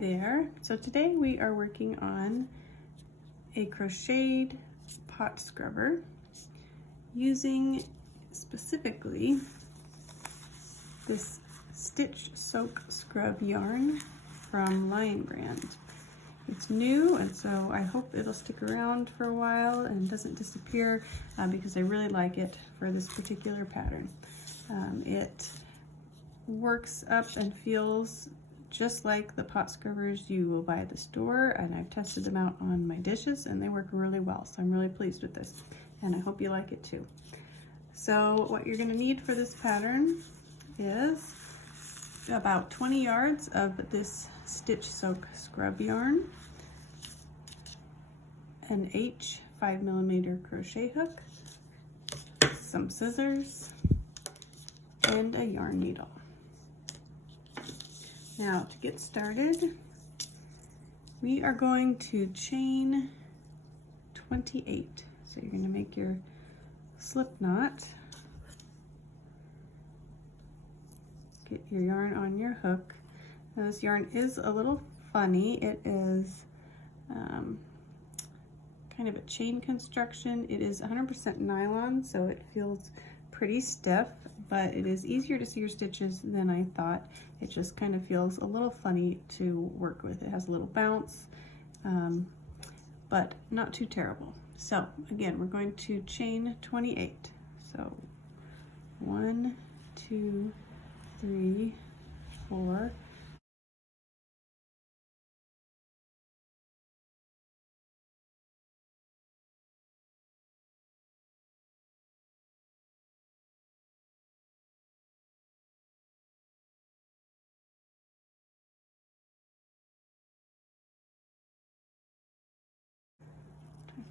there. So today we are working on a crocheted pot scrubber using specifically this Stitch Soak Scrub yarn from Lion Brand. It's new, and so I hope it'll stick around for a while and doesn't disappear because I really like it for this particular pattern. It works up and feels just like the pot scrubbers you will buy at the store, and I've tested them out on my dishes and they work really well, so I'm really pleased with this and I hope you like it too. So what you're going to need for this pattern is about 20 yards of this Stitch Soak Scrub yarn, an H 5mm crochet hook, some scissors, and a yarn needle. Now to get started, we are going to chain 28. So you're going to make your slip knot, get your yarn on your hook. Now this yarn is a little funny. It is kind of a chain construction. It is 100% nylon, so it feels pretty stiff, but it is easier to see your stitches than I thought. It just kind of feels a little funny to work with. It has a little bounce, but not too terrible. So again, we're going to chain 28. So 1, 2, 3, 4.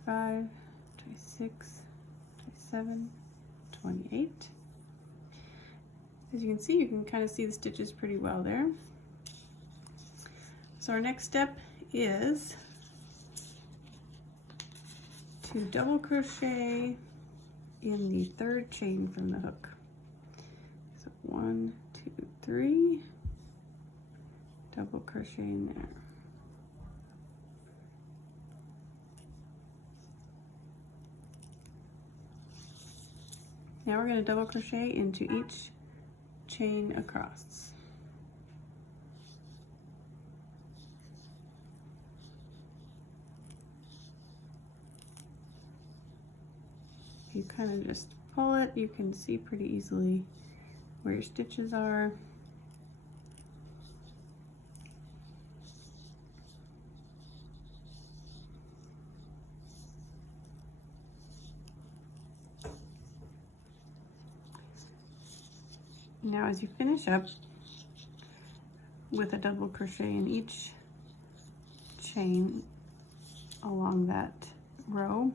25, 26, 27, 28. As you can see, you can kind of see the stitches pretty well there. So our next step is to double crochet in the third chain from the hook. So 1, 2, 3, double crochet in there. Now we're going to double crochet into each chain across. If you kind of just pull it, you can see pretty easily where your stitches are. Now as you finish up with a double crochet in each chain along that row,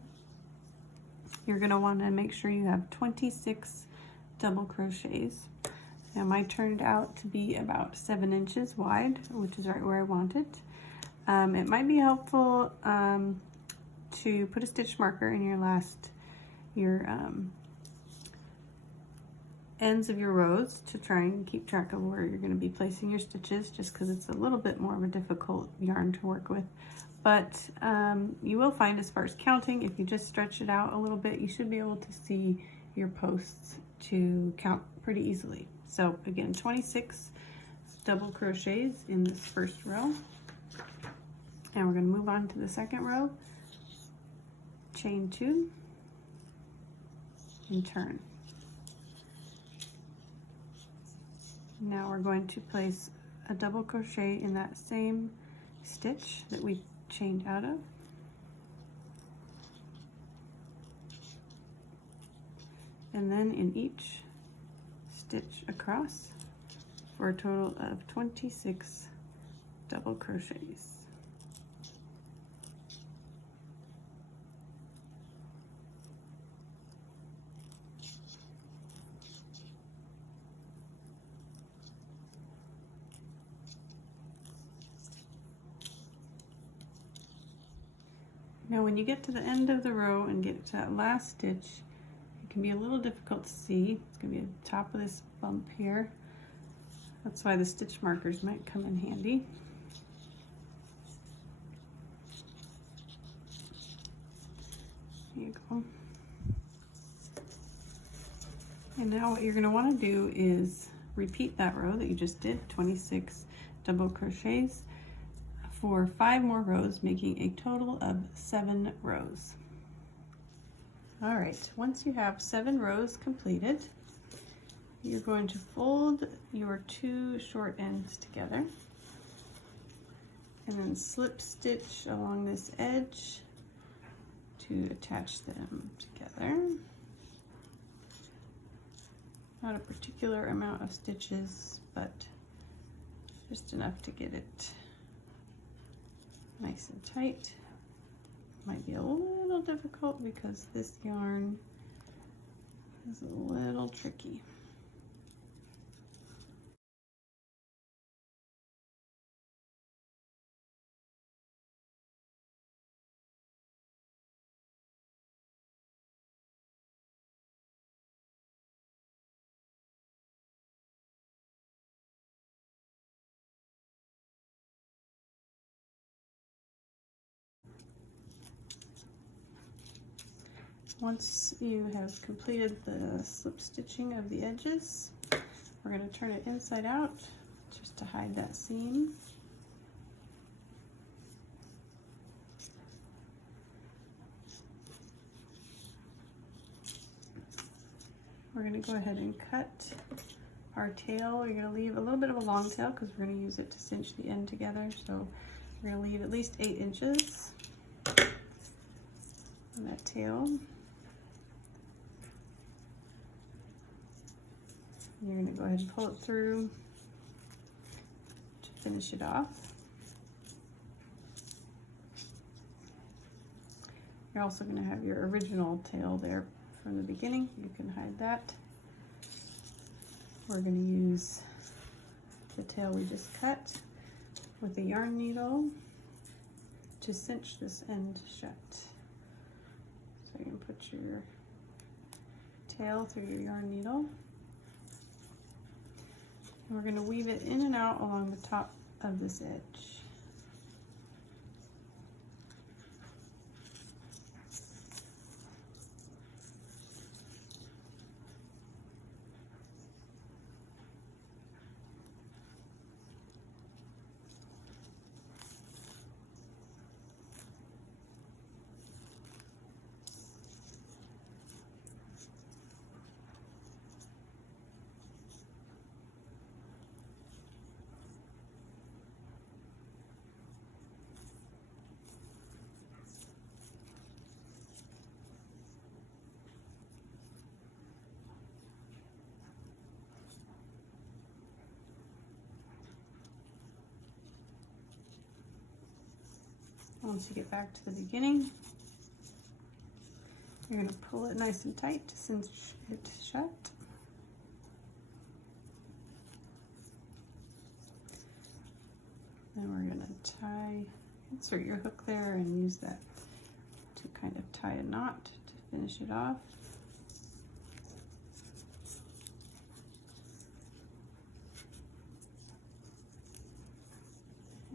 you're going to want to make sure you have 26 double crochets. Now mine turned out to be about 7 inches wide, which is right where I want it. It might be helpful to put a stitch marker in your ends of your rows to try and keep track of where you're going to be placing your stitches, just because it's a little bit more of a difficult yarn to work with. But you will find, as far as counting, if you just stretch it out a little bit, you should be able to see your posts to count pretty easily. So again, 26 double crochets in this first row. And we're going to move on to the second row, chain 2, and turn. Now we're going to place a double crochet in that same stitch that we chained out of. And then in each stitch across for a total of 26 double crochets. Now when you get to the end of the row and get to that last stitch, it can be a little difficult to see. It's going to be at the top of this bump here. That's why the stitch markers might come in handy. There you go. And now what you're going to want to do is repeat that row that you just did, 26 double crochets, for 5 more rows, making a total of 7 rows. All right, once you have 7 rows completed, you're going to fold your 2 short ends together and then slip stitch along this edge to attach them together. Not a particular amount of stitches, but just enough to get it nice and tight. Might be a little difficult because this yarn is a little tricky. Once you have completed the slip stitching of the edges, we're going to turn it inside out just to hide that seam. We're going to go ahead and cut our tail. We're going to leave a little bit of a long tail because we're going to use it to cinch the end together. So we're going to leave at least 8 inches on that tail. You're going to go ahead and pull it through to finish it off. You're also going to have your original tail there from the beginning. You can hide that. We're going to use the tail we just cut with a yarn needle to cinch this end shut. So you can put your tail through your yarn needle. And we're going to weave it in and out along the top of this edge. Once you get back to the beginning, you're going to pull it nice and tight to cinch it shut. Then we're going to insert your hook there and use that to kind of tie a knot to finish it off.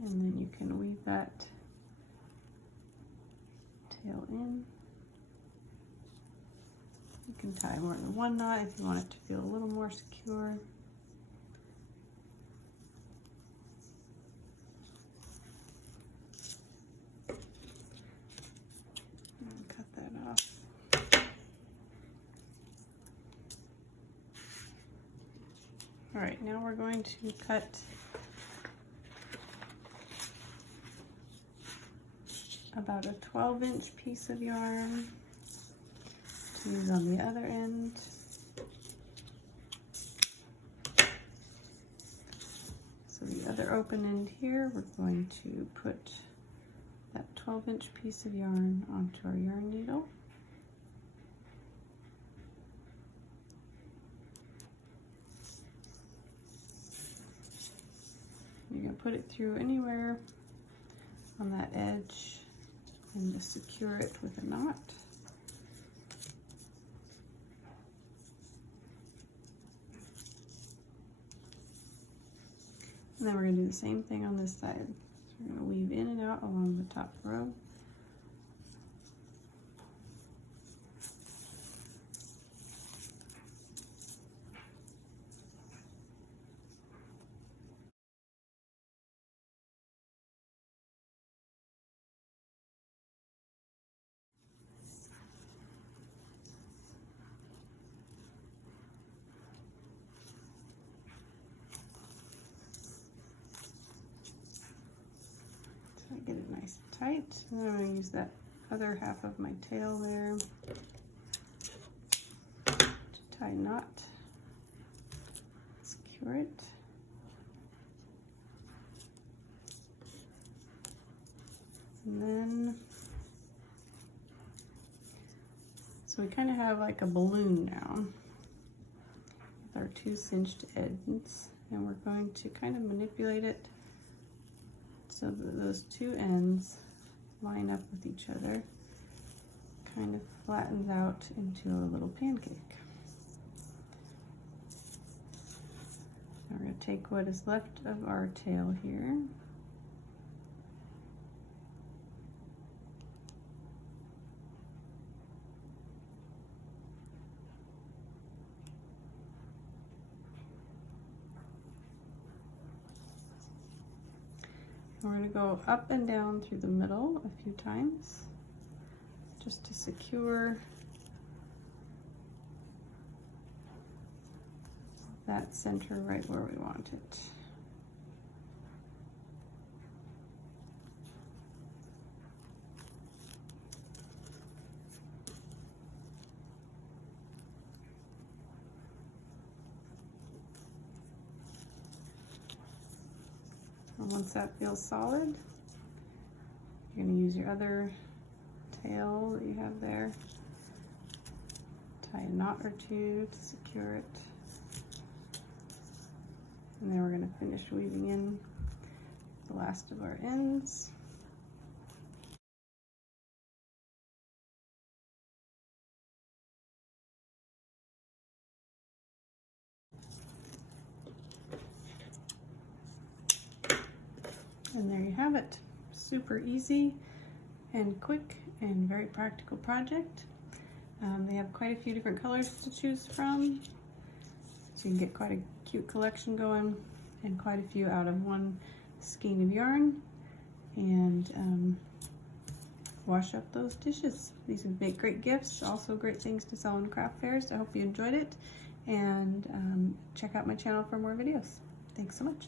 And then you can weave that tail in. You can tie more than one knot if you want it to feel a little more secure. And cut that off. All right, now we're going to cut about a 12-inch piece of yarn to use on the other end. So the other open end here, we're going to put that 12-inch piece of yarn onto our yarn needle. You're going to put it through anywhere on that edge and just secure it with a knot. And then we're going to do the same thing on this side. So we're going to weave in and out along the top row. tight. And then I'm going to use that other half of my tail there to tie a knot, secure it. And then, so we kind of have like a balloon now with our two cinched ends, and we're going to kind of manipulate it so that those two ends line up with each other, kind of flattens out into a little pancake. Now we're going to take what is left of our tail here, we're going to go up and down through the middle a few times just to secure that center right where we want it. And once that feels solid, you're going to use your other tail that you have there, tie a knot or two to secure it, and then we're going to finish weaving in the last of our ends. And there you have it. Super easy and quick and very practical project. They have quite a few different colors to choose from, so you can get quite a cute collection going and quite a few out of one skein of yarn, and wash up those dishes. These would make great gifts, also great things to sell in craft fairs. I hope you enjoyed it, and check out my channel for more videos. Thanks so much.